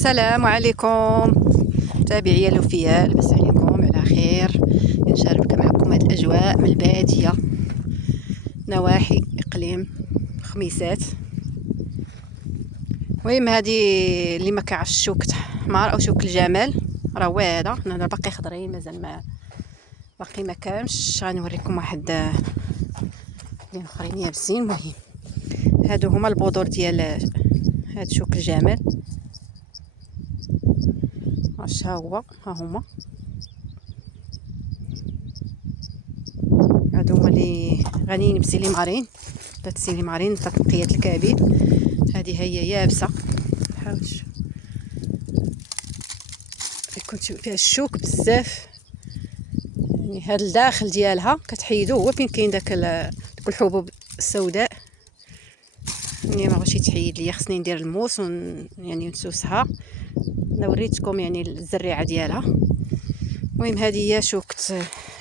السلام عليكم متابعي الوفياء، لاباس عليكم على خير. نشارك معكم هذه الاجواء من الباديه نواحي اقليم خميسات. المهم هذه اللي ما كيعرفش شوك حمار او شوك الجمال راه هو هذا. انا باقي خضرين مازال ما باقي ما كامش. غنوريكم واحد اللي اخرين يابسين. المهم هادو هما البذور ديال هاد شوك الجمال. اش ها هو، ها هما هادو هما اللي غاديين بسيلي مارين، دات سيلي مارين تنقيه الكبد. هذه هي يابسه، حاولش يكون فيها الشوك بزاف. يعني هذا الداخل ديالها كتحيدوه، هو فين كاين داك الحبوب السوداء. ملي ما بغيتش يتحيد ليا خصني ندير الموس يعني نسوسها. انا وريتكم يعني الزريعه ديالها. المهم هذه هي شوكة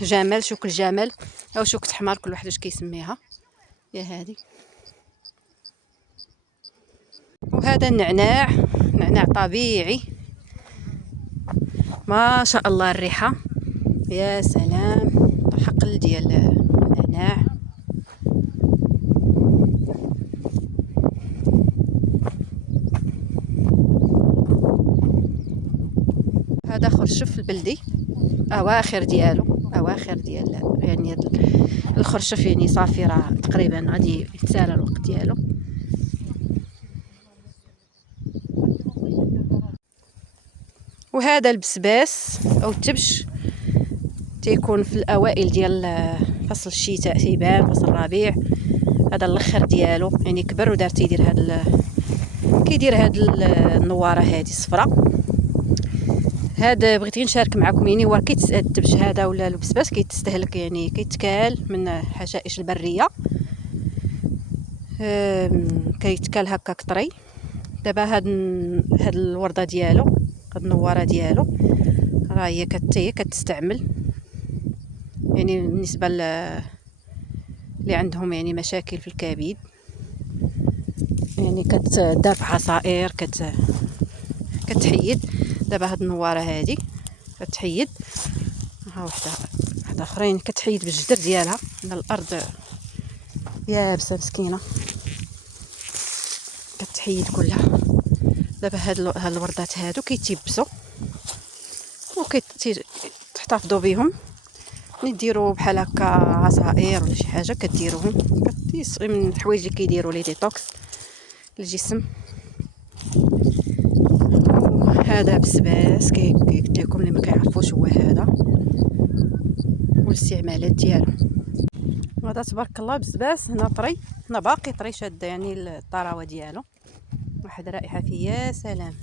جمال، شوك الجمل او شوكة حمار، كل واحد واش كيسميها. يا هذه. وهذا النعناع، نعناع طبيعي ما شاء الله. الريحه يا سلام، حقل ديال النعناع. هذا خرشف البلدي، اواخر ديالو، اواخر ديال يعني الخرشف، يعني صافي راه تقريبا غادي يتسالى الوقت ديالو. وهذا البسباس او التبش تيكون في الاوائل ديال فصل الشتاء، تيبان فصل الربيع. هذا الاخر ديالو يعني كبر ودار تيدير هذا كيدير هاد النواره هذه الصفراء. هذا بغيت نشارك معكم، يعني هو التبش هذا ولا البسباس كيتستهلك، يعني كيتكال من حشائش البريه. كيتكال هكاك طري. دابا هاد الورده ديالو، هاد النواره ديالو راه هي كتستعمل يعني بالنسبه اللي عندهم يعني مشاكل في الكبد، يعني كتدار في عصائر كتحيد. دابا هاد النواره هادي كتحيد، ها وحده اخرين كتحيد بالجدر ديالها من الارض يابسه مسكينه، كتحيد كلها. دابا هاد الوردات هادو كيتيبسوا وكتحتفظوا بهم. نديروا بحال هكا عصائر ولا شي حاجه كديروهم، من الحوايج اللي كيديروا لي ديتوكس للجسم. هذا بسباس قلت لكم اللي ما كيعرفوش هو هذا والاستعمالات ديالو. هذا تبارك الله بسباس هنا طري، هنا باقي طري، شاده يعني الطراوه ديالو. واحد الرائحه فيه يا سلام.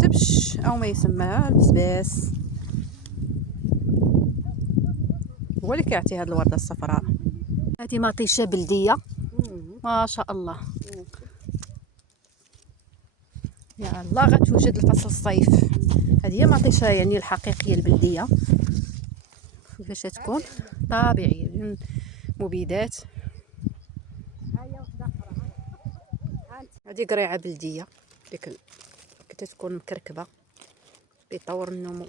تبش او ما يسمى البسباس هو اللي كيعطي هذه الورده الصفراء. هذه مطيشه بلديه ما شاء الله. يا الله غتوجد لفصل الصيف. هذه هي مطيشه يعني الحقيقيه البلديه، كيفاش تكون طبيعيه، مبيدات. هذه قريعه بلديه ديك كتكون مكركبه بيطور النمو.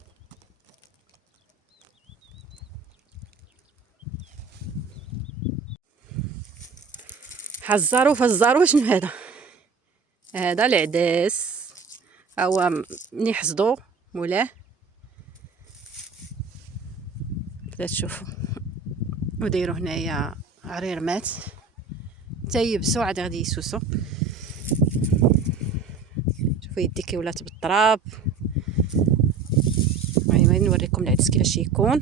حزارو فزارو. شنو هذا؟ هذا العدس، هو ملي حصدوه مولاه كذا تشوفوا، وديروا هنايا عريرمات تيبسوا عاد غادي يسوسوا. شوفوا يدي كي ولات بالتراب. المهم نوريكم العدس كيفاش يكون.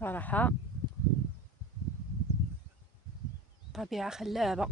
صراحه طبيعه خلابه.